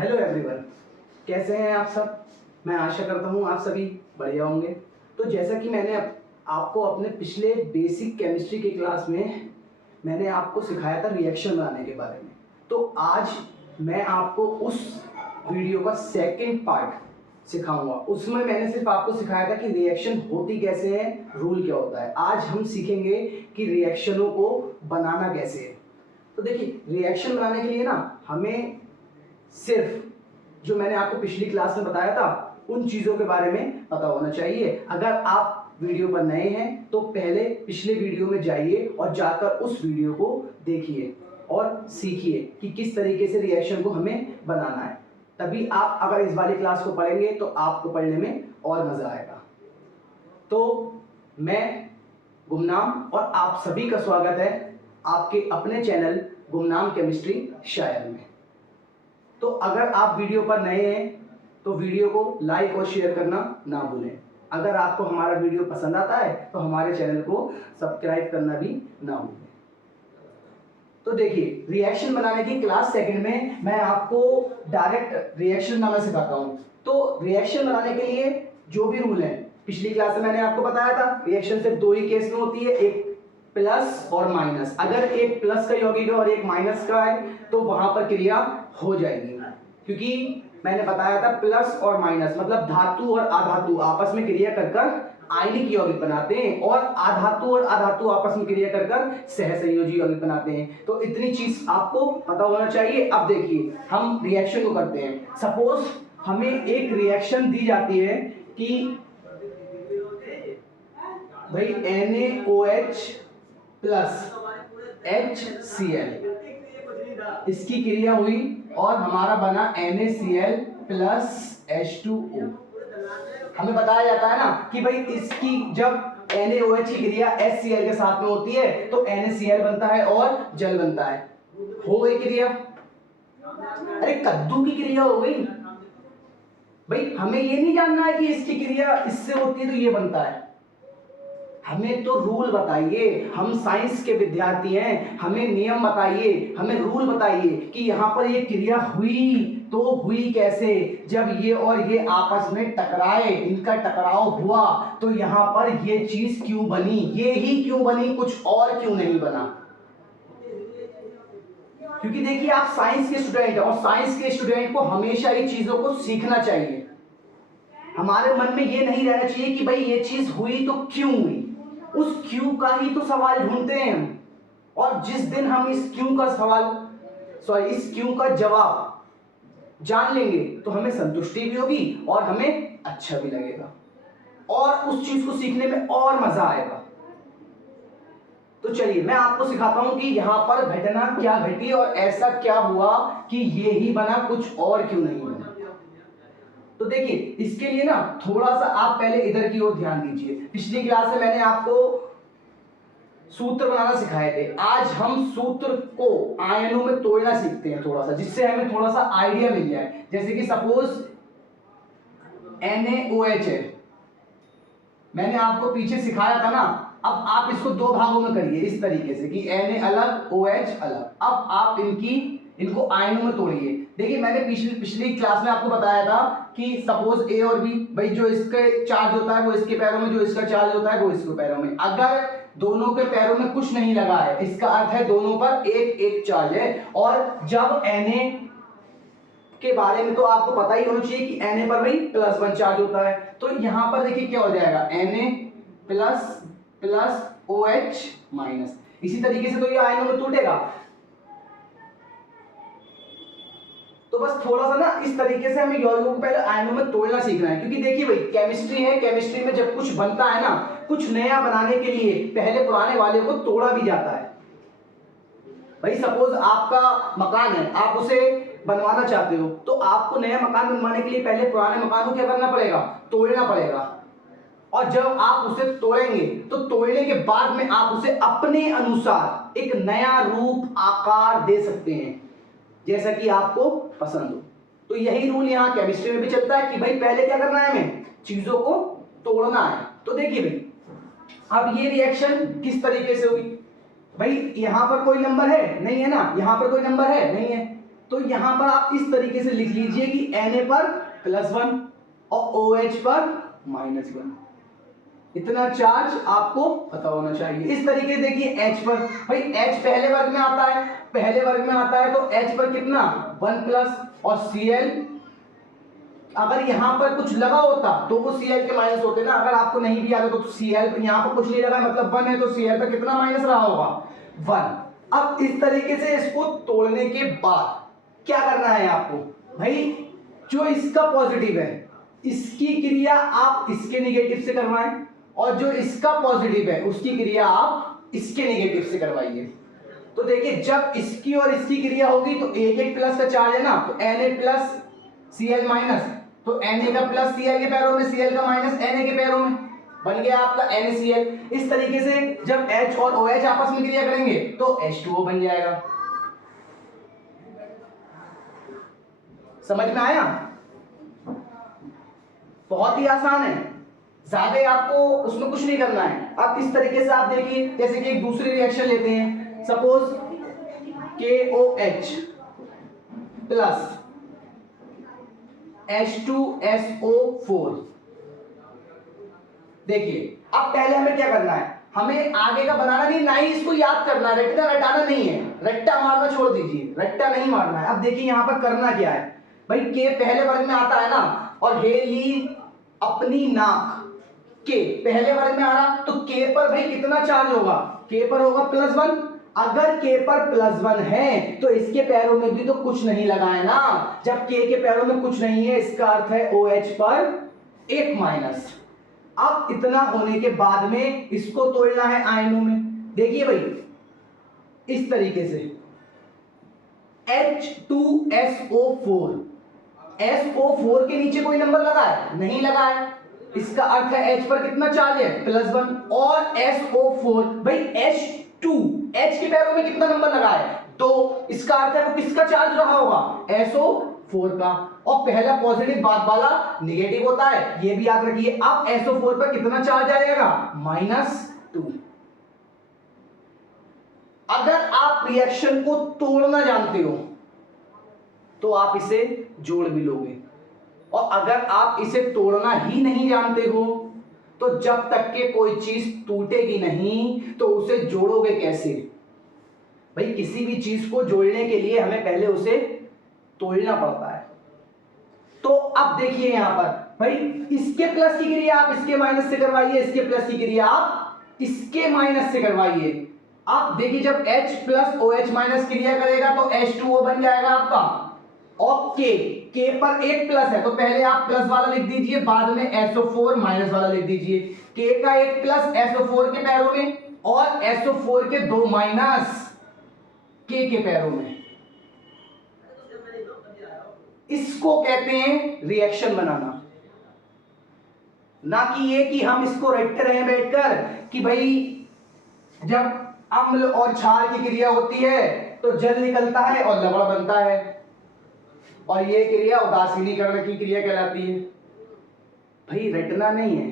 Hello everyone, कैसे हैं आप सब। मैं आशा करता हूँ आप सभी बढ़िया होंगे। तो जैसा कि मैंने आपको अपने पिछले बेसिक केमिस्ट्री की क्लास में मैंने आपको सिखाया था रिएक्शन बनाने के बारे में, तो आज मैं आपको उस वीडियो का सेकंड पार्ट सिखाऊंगा। उसमें मैंने सिर्फ आपको सिखाया था कि रिएक्शन होती कैसे है, रूल क्या होता है। आज हम सीखेंगे कि रिएक्शनों को बनाना कैसे है। तो देखिए, रिएक्शन बनाने के लिए ना हमें सिर्फ जो मैंने आपको पिछली क्लास में बताया था उन चीज़ों के बारे में पता होना चाहिए। अगर आप वीडियो पर नए हैं तो पहले पिछले वीडियो में जाइए और जाकर उस वीडियो को देखिए और सीखिए कि किस तरीके से रिएक्शन को हमें बनाना है। तभी आप अगर इस वाली क्लास को पढ़ेंगे तो आपको पढ़ने में और मज़ा आएगा। तो मैं गुमनाम और आप सभी का स्वागत है आपके अपने चैनल गुमनाम केमिस्ट्री शायर में। तो अगर आप वीडियो पर नए हैं तो वीडियो को लाइक और शेयर करना ना भूलें। अगर आपको हमारा वीडियो पसंद आता है तो हमारे चैनल को सब्सक्राइब करना भी ना भूलें। तो देखिए, रिएक्शन बनाने की क्लास सेकंड में मैं आपको डायरेक्ट रिएक्शन बनाना सिखाता हूँ। तो रिएक्शन बनाने के लिए जो भी रूल है, पिछली क्लास में मैंने आपको बताया था रिएक्शन सिर्फ दो ही केस में होती है, एक प्लस और माइनस। अगर एक प्लस का यौगिक है और एक माइनस का है तो वहां पर क्रिया हो जाएगी, क्योंकि मैंने बताया था प्लस और माइनस मतलब धातु और अधातु आपस में क्रिया कर आयनिक यौगिक बनाते हैं और अधातु और अधातु आपस में क्रिया कर सहसंयोजी यौगिक बनाते हैं। तो इतनी चीज आपको पता होना चाहिए। अब देखिए, हम रिएक्शन को करते हैं। सपोज हमें एक रिएक्शन दी जाती है कि भाई NaOH प्लस HCl, इसकी क्रिया हुई और हमारा बना NaCl प्लस H2O। हमें बताया जाता है ना कि भाई इसकी जब NaOH की क्रिया HCl के साथ में होती है तो NaCl बनता है और जल बनता है। हो गई क्रिया। अरे कद्दू की क्रिया हो गई। भाई हमें ये नहीं जानना है कि इसकी क्रिया इससे होती है तो ये बनता है। हमें तो रूल बताइए, हम साइंस के विद्यार्थी हैं, हमें नियम बताइए, हमें रूल बताइए कि यहाँ पर ये क्रिया हुई तो हुई कैसे। जब ये और ये आपस में टकराए, इनका टकराव हुआ तो यहाँ पर ये चीज क्यों बनी, ये ही क्यों बनी, कुछ और क्यों नहीं बना। क्योंकि देखिए, आप साइंस के स्टूडेंट हैं और साइंस के स्टूडेंट को हमेशा इन चीजों को सीखना चाहिए। हमारे मन में ये नहीं रहना चाहिए कि भाई ये चीज हुई तो क्यों हुई। उस क्यों का ही तो सवाल ढूंढते हैं हम, और जिस दिन हम इस क्यों का इस क्यों का जवाब जान लेंगे तो हमें संतुष्टि भी होगी और हमें अच्छा भी लगेगा और उस चीज को सीखने में और मजा आएगा। तो चलिए मैं आपको सिखाता हूं कि यहां पर घटना क्या घटी और ऐसा क्या हुआ कि ये ही बना, कुछ और क्यों नहीं बना। तो देखिए, इसके लिए ना थोड़ा सा आप पहले इधर की ओर ध्यान दीजिए। पिछली क्लास में मैंने आपको सूत्र बनाना सिखाए थे। आज हम सूत्र को आयनों में तोड़ना सीखते हैं थोड़ा सा, जिससे हमें थोड़ा सा आइडिया मिल जाए। जैसे कि सपोज NaOH है, मैंने आपको पीछे सिखाया था ना। अब आप इसको दो भागों में करिए इस तरीके से कि Na अलग OH अलग। अब आप इनको आयनों में तोड़िए। देखिए, मैंने पिछली क्लास में आपको बताया था कि सपोज A और B, भाई जो इसके चार्ज होता है वो इसके पैरों में, जो इसका चार्ज होता है वो इसके पैरों में। अगर दोनों के पैरों में कुछ नहीं लगा है, इसका अर्थ है दोनों पर एक एक चार्ज है। और जब Na के बारे में तो आपको पता ही होना चाहिए कि Na पर भाई +1 चार्ज होता है। तो यहां पर देखिए क्या हो जाएगा, Na प्लस OH माइनस। इसी तरीके से तो ये आयनों में टूटेगा। तो बस थोड़ा सा ना इस तरीके से हमें यौगिकों को पहले आयनों में तोड़ना सीखना है। क्योंकि देखिए भाई, केमिस्ट्री है, केमिस्ट्री में जब कुछ बनता है ना, कुछ नया बनाने के लिए पहले पुराने वाले को तोड़ा भी जाता है। भाई सपोज आपका मकान है, आप उसे बनवाना चाहते हो तो आपको नया मकान बनवाने के लिए पहले पुराने मकान को क्या करना पड़ेगा, तोड़ना पड़ेगा। और जब आप उसे तोड़ेंगे तो तोड़ने के बाद में आप उसे अपने अनुसार एक नया रूप आकार दे सकते हैं जैसा कि आपको पसंद हो। तो यही रूल यहाँ केमिस्ट्री में भी चलता है कि भाई पहले क्या करना है, हमें चीजों को तोड़ना है। तो देखिए भाई, अब ये रिएक्शन किस तरीके से हुई। भाई यहां पर कोई नंबर है नहीं, है ना, यहां पर कोई नंबर है नहीं है। तो यहां पर आप इस तरीके से लिख लीजिए कि Na पर +1 और OH पर -1, इतना चार्ज आपको पता होना चाहिए। इस तरीके से देखिए H पर, भाई H पहले वर्ग में आता है, पहले वर्ग में आता है तो H पर कितना 1+ और Cl, अगर यहाँ पर कुछ लगा होता तो वो Cl के माइनस होते ना, अगर आपको नहीं भी आ रहा तो Cl यहाँ पर कुछ नहीं लगा मतलब 1 है तो Cl पर कितना माइनस रहा होगा 1। अब इस तरीके से इसको तोड़ने के बाद क्या करना है आपको, भाई जो इसका पॉजिटिव है इसकी क्रिया आप इसके नेगेटिव से करवाएं और जो इसका पॉजिटिव है उसकी क्रिया आप इसके नेगेटिव से करवाइए। तो देखिए जब इसकी और इसकी क्रिया होगी तो एक प्लस का चार्ज है ना, तो Na+Cl माइनस, तो Na का प्लस Cl के पैरों में, Cl का माइनस Na के पैरों में, बन गया आपका NaCl। इस तरीके से जब H और OH आपस में क्रिया करेंगे तो H2O बन जाएगा। समझ में आया? बहुत ही आसान है, ज्यादा आपको उसमें कुछ नहीं करना है। अब इस तरीके से आप देखिए, जैसे कि एक दूसरी रिएक्शन लेते हैं, सपोज KOH प्लस H2SO4। देखिए अब पहले हमें क्या करना है, हमें आगे का बनाना नहीं, ना ही इसको याद करना है, रट्टा रटाना नहीं है, रट्टा मारना छोड़ दीजिए, रट्टा नहीं मारना है। अब देखिए यहां पर करना क्या है, भाई के पहले वर्ग में आता है ना, और हे ली अपनी नाक, के पहले वर्ग में आ रहा तो के पर भाई कितना चार्ज होगा, के पर होगा +1। अगर के पर +1 है तो इसके पैरों में भी तो कुछ नहीं लगा है ना, जब के के पैरों में कुछ नहीं है इसका अर्थ है OH पर 1-। अब इतना होने के बाद में इसको तोड़ना है आयनों में। देखिए भाई इस तरीके से H2SO4, SO4 के नीचे कोई नंबर लगा है, नहीं लगा है, इसका अर्थ है H पर कितना चार्ज है +1, और SO4 भाई H2, H के पैरों में कितना नंबर लगा है 2, इसका अर्थ है वो किसका चार्ज रहा होगा SO4 का, और पहला पॉजिटिव बाद वाला नेगेटिव होता है, ये भी याद रखिए। अब SO4 पर कितना चार्ज आएगा -2। अगर आप रिएक्शन को तोड़ना जानते हो तो आप इसे जोड़ भी लोगे, और अगर आप इसे तोड़ना ही नहीं जानते हो तो जब तक के कोई चीज टूटेगी नहीं तो उसे जोड़ोगे कैसे। भाई किसी भी चीज को जोड़ने के लिए हमें पहले उसे तोड़ना पड़ता है। तो अब देखिए यहां पर भाई इसके प्लस की क्रिया आप इसके माइनस से करवाइए, इसके प्लस की क्रिया आप इसके माइनस से करवाइए। आप देखिए जब H प्लस OH माइनस क्रिया करेगा तो H2O बन जाएगा आपका, और K पर 1+ है तो पहले आप प्लस वाला लिख दीजिए, बाद में SO4 माइनस वाला लिख दीजिए। K का 1+ SO4 के पैरों में और SO4 के 2- K के पैरों में। इसको कहते हैं रिएक्शन बनाना, ना कि ये कि हम इसको रटते रहे बैठकर कि भाई जब अम्ल और क्षार की क्रिया होती है तो जल निकलता है और लवण बनता है, और ये क्रिया उदासीनीकरण की क्रिया कहलाती है। भाई रटना नहीं है,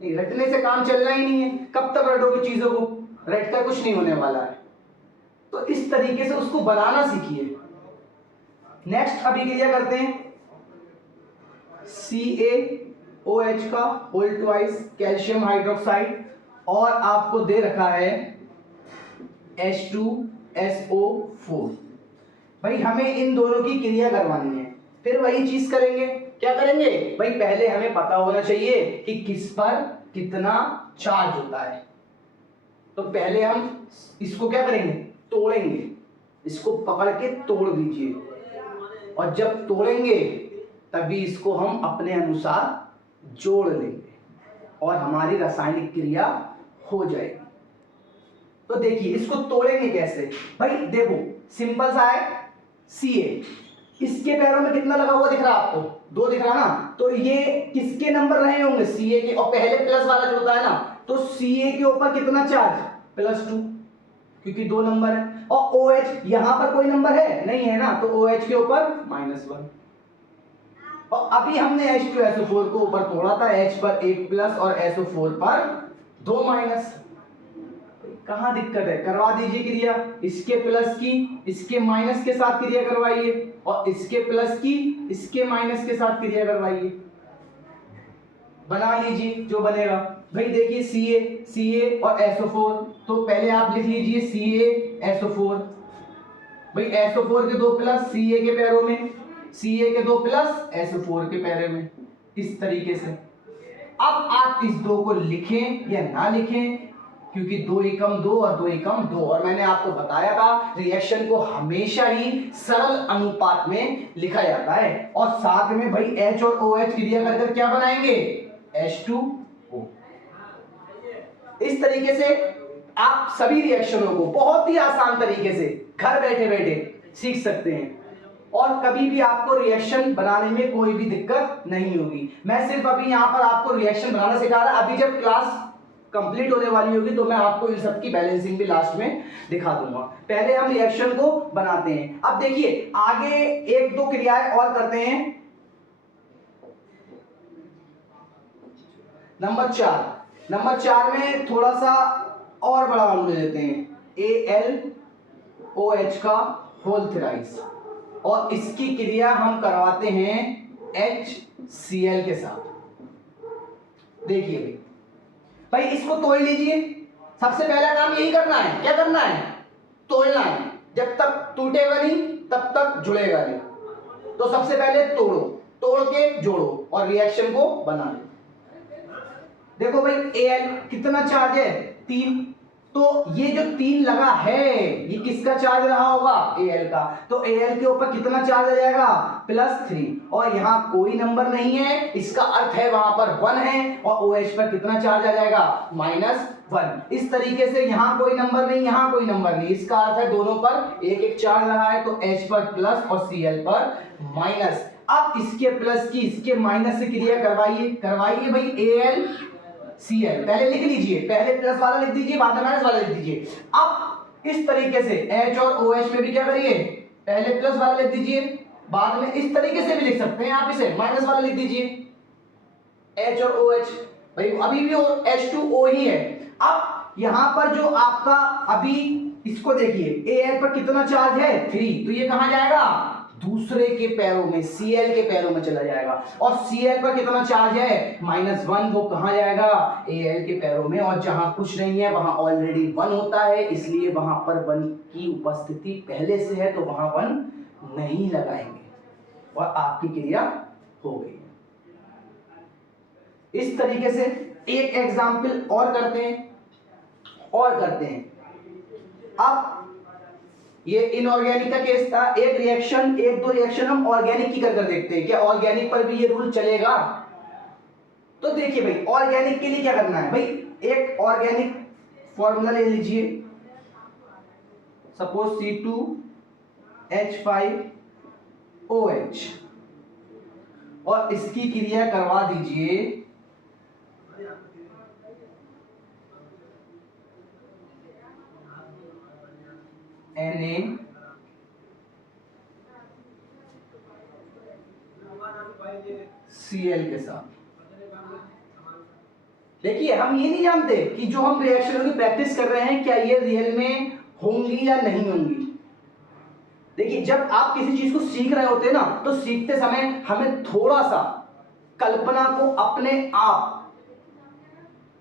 नहीं रटने से काम चलना ही नहीं है, कब तक रटोगे चीजों को, रटकर कुछ नहीं होने वाला है। तो इस तरीके से उसको बनाना सीखिए। नेक्स्ट अभी क्रिया करते हैं CaOH का होल ट्वाइस कैल्शियम हाइड्रोक्साइड, और आपको दे रखा है H2SO4। भाई हमें इन दोनों की क्रिया करवानी है, फिर वही चीज करेंगे। क्या करेंगे भाई, पहले हमें पता होना चाहिए कि किस पर कितना चार्ज होता है। तो पहले हम इसको क्या करेंगे, तोड़ेंगे, इसको पकड़ के तोड़ दीजिए, और जब तोड़ेंगे तभी इसको हम अपने अनुसार जोड़ लेंगे और हमारी रासायनिक क्रिया हो जाएगी। तो देखिए इसको तोड़ेंगे कैसे, भाई देखो सिंपल सा है, Ca इसके पैरों में कितना लगा हुआ दिख रहा है आपको, 2 दिख रहा ना, तो ये किसके नंबर रहे होंगे Ca के, और पहले प्लस वाला जो होता है ना, तो Ca के ऊपर कितना चार्ज +2 क्योंकि 2 नंबर है, और OH यहां पर कोई नंबर है नहीं है ना, तो OH के ऊपर -1। और अभी हमने H2SO4 को ऊपर तोड़ा था, H पर 1+ और SO4 पर 2-। कहाँ दिक्कत है, करवा दीजिए क्रिया। इसके प्लस की इसके माइनस के साथ क्रिया करवाइए और इसके प्लस की इसके माइनस के साथ क्रिया करवाइए, बना लीजिए जो बनेगा। भाई देखिए सी ए और SO4, तो पहले आप लिख लीजिए CaSO4। भाई SO4 के 2 प्लस Ca के पैरों में, Ca के 2 प्लस SO4 के पैरों में, इस तरीके से। अब आप इस 2 को लिखें या ना लिखें, क्योंकि 2 एकम 2 और 2 एकम 2, और मैंने आपको बताया था रिएक्शन को हमेशा ही सरल अनुपात में लिखा जाता है। और साथ में भाई H और OH क्रिया कर क्या बनाएंगे, H2O। इस तरीके से आप सभी रिएक्शनों को बहुत ही आसान तरीके से घर बैठे बैठे सीख सकते हैं, और कभी भी आपको रिएक्शन बनाने में कोई भी दिक्कत नहीं होगी। मैं सिर्फ अभी यहाँ पर आपको रिएक्शन बनाना सिखा रहा, अभी जब क्लास कंप्लीट होने वाली होगी तो मैं आपको इन सब की बैलेंसिंग भी लास्ट में दिखा दूंगा। पहले हम रिएक्शन को बनाते हैं। अब देखिए आगे 1-2 क्रियाएं और करते हैं। नंबर 4 में थोड़ा सा और बड़ा वाला ले लेते हैं, AlOH का होल थ्राइस, और इसकी क्रिया हम करवाते हैं HCl के साथ। देखिए भाई इसको तोड़ लीजिए। सबसे पहला काम यही करना है, क्या करना है, तोड़ना है। जब तक टूटेगा नहीं तब तक जुड़ेगा नहीं। तो सबसे पहले तोड़ो, तोड़ के जोड़ो और रिएक्शन को बना लो। देखो भाई Al कितना चार्ज है, 3, तो ये जो 3 लगा है ये किसका चार्ज रहा होगा, Al का। तो Al के ऊपर कितना चार्ज आ जाएगा, +3, और यहाँ कोई नंबर नहीं है, इसका अर्थ है वहां पर 1 है, और OH पर कितना चार्ज आ जाएगा, -1। इस तरीके से यहाँ कोई नंबर नहीं, यहाँ कोई नंबर नहीं, इसका अर्थ है दोनों पर एक एक चार्ज रहा है, तो H पर प्लस और Cl पर माइनस। अब इसके प्लस की इसके माइनस से क्रिया करवाइए भाई AlCl, पहले लिख लीजिए, पहले प्लस वाला लिख दीजिए, बाद में माइनस वाला लिख दीजिए। अब इस तरीके से H और OH में भी क्या करिए, पहले प्लस वाला लिख दीजिए, बाद में इस तरीके से भी लिख सकते हैं आप, इसे माइनस वाला लिख दीजिए, H और OH। भाई अभी भी H2O ही है। अब यहां पर जो आपका अभी इसको देखिए, Al पर कितना चार्ज है, 3, तो ये कहां जाएगा, दूसरे के पैरों में, Cl के पैरों में चला जाएगा। और Cl पर कितना चार्ज है, -1, वो कहां जाएगा, Al के पैरों में। और जहां कुछ नहीं है वहां ऑलरेडी 1 होता है, इसलिए वहां पर 1 की उपस्थिति पहले से है, तो वहां 1 नहीं लगाएंगे और आपकी क्रिया हो गई। इस तरीके से एक एग्जाम्पल और करते हैं। अब ये इनऑर्गेनिक का केस था, एक दो रिएक्शन हम ऑर्गेनिक की कर देखते हैं, क्या ऑर्गेनिक पर भी ये रूल चलेगा। तो देखिए भाई ऑर्गेनिक के लिए क्या करना है, भाई एक ऑर्गेनिक फॉर्मूला ले लीजिए, सपोज C2H5OH, और इसकी क्रिया करवा दीजिए NaCl के साथ। देखिए हम ये नहीं जानते कि जो हम रिएक्शनों की प्रैक्टिस कर रहे हैं क्या ये रियल में होंगी या नहीं होंगी। देखिए जब आप किसी चीज को सीख रहे होते हैं ना, तो सीखते समय हमें थोड़ा सा कल्पना को अपने आप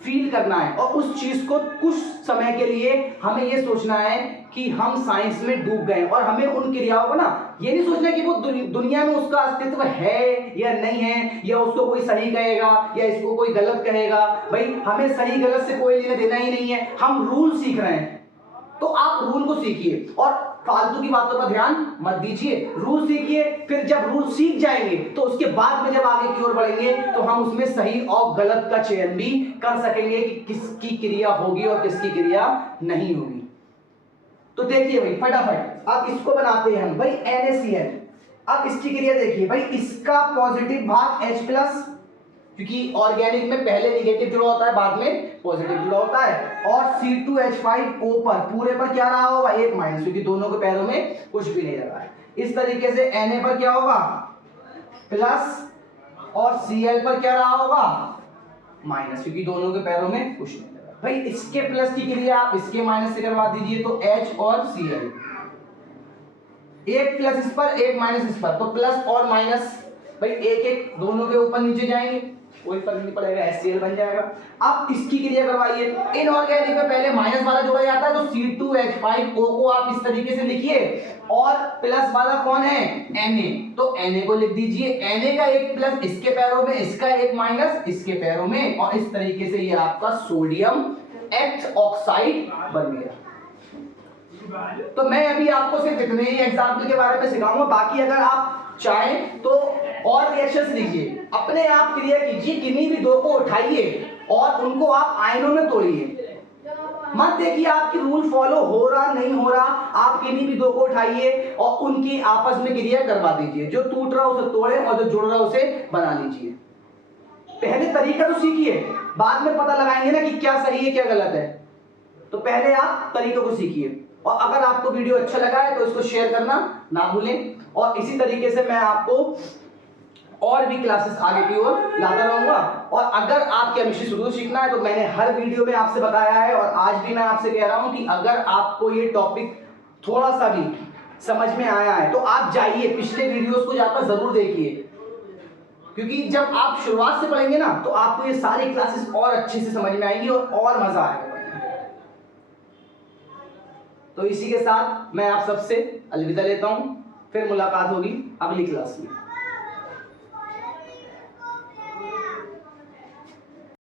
फील करना है, और उस चीज को कुछ समय के लिए हमें यह सोचना है कि हम साइंस में डूब गए, और हमें उन क्रियाओं को ना ये नहीं सोचना कि वो दुनिया में उसका अस्तित्व है या नहीं है, या उसको कोई सही कहेगा या इसको कोई गलत कहेगा। भाई हमें सही गलत से कोई लेना देना ही नहीं है, हम रूल सीख रहे हैं। तो आप रूल को सीखिए और फालतू की बातों पर ध्यान मत दीजिए, रूल सीखिए। फिर जब रूल सीख जाएंगे तो उसके बाद में जब आगे की ओर बढ़ेंगे तो हम उसमें सही और गलत का चयन भी कर सकेंगे कि किसकी क्रिया होगी और किसकी क्रिया नहीं होगी। तो देखिए भाई फटाफट अब इसको बनाते हैं हम, भाई NaCl। अब इसकी क्रिया देखिए भाई, इसका पॉजिटिव भाग H+, क्योंकि ऑर्गेनिक में पहले निगेटिव जुड़ा होता है बाद में पॉजिटिव जुड़ा होता है, और C2H5O पर पूरे पर क्या रहा होगा, 1-, क्योंकि दोनों के पैरों में कुछ भी नहीं लगा है। इस तरीके से Na पर क्या होगा, प्लस, और Cl पर क्या रहा होगा, माइनस, क्योंकि दोनों के पैरों में कुछ नहीं लगा। भाई इसके प्लस की क्रिया आप इसके माइनस से करवा दीजिए, तो H और Cl, एक प्लस इस पर एक माइनस इस पर, तो प्लस और माइनस भाई एक एक दोनों के ऊपर नीचे जाएंगे, कोई फर्क नहीं पड़ेगा, HCl बन जाएगा। अब इसकी क्रिया करवाइए, इनऑर्गेनिक में पहले माइनस वाला जोड़ा जाता है, तो C2H5O को आप इस तरीके से लिखिए, और प्लस वाला कौन है, Na, तो Na को लिख दीजिए, Na का एक प्लस इसके पैरों में, इसका एक माइनस इसके पैरों में, और इस तरीके से ये आपका सोडियम H ऑक्साइड बन गया। तो मैं अभी आपको सिर्फ इतने ही एग्जाम्पल के बारे में सिखाऊंगा, बाकी अगर आप चाहें तो और रिएक्शंस लीजिए, अपने आप क्रिया कीजिए, किन्हीं भी दो को उठाइए और उनको आप आयनों में तोड़िए, मत देखिए आपकी रूल फॉलो हो रहा नहीं हो रहा, आप किन्हीं भी दो को उठाइए और उनकी आपस में क्रिया करवा दीजिए, जो टूट रहा उसे तोड़े और जो जुड़ रहा उसे बना लीजिए। पहले तरीका तो सीखिए, बाद में पता लगाएंगे ना कि क्या सही है क्या गलत है, तो पहले आप तरीकों को सीखिए। और अगर आपको वीडियो अच्छा लगा है तो इसको शेयर करना ना भूलें, और इसी तरीके से मैं आपको और भी क्लासेस आगे की ओर लाता रहूंगा। और अगर आप केमिस्ट्री शुरू सीखना है तो मैंने हर वीडियो में आपसे बताया है, और आज भी मैं आपसे कह रहा हूं कि अगर आपको ये टॉपिक थोड़ा सा भी समझ में आया है तो आप जाइए पिछले वीडियोस को जाकर जरूर देखिए, क्योंकि जब आप शुरुआत से पढ़ेंगे ना तो आपको ये सारी क्लासेस और अच्छे से समझ में आएंगी और मजा आएगा। तो इसी के साथ मैं आप सबसे अलविदा लेता हूं, फिर मुलाकात होगी अगली क्लास में।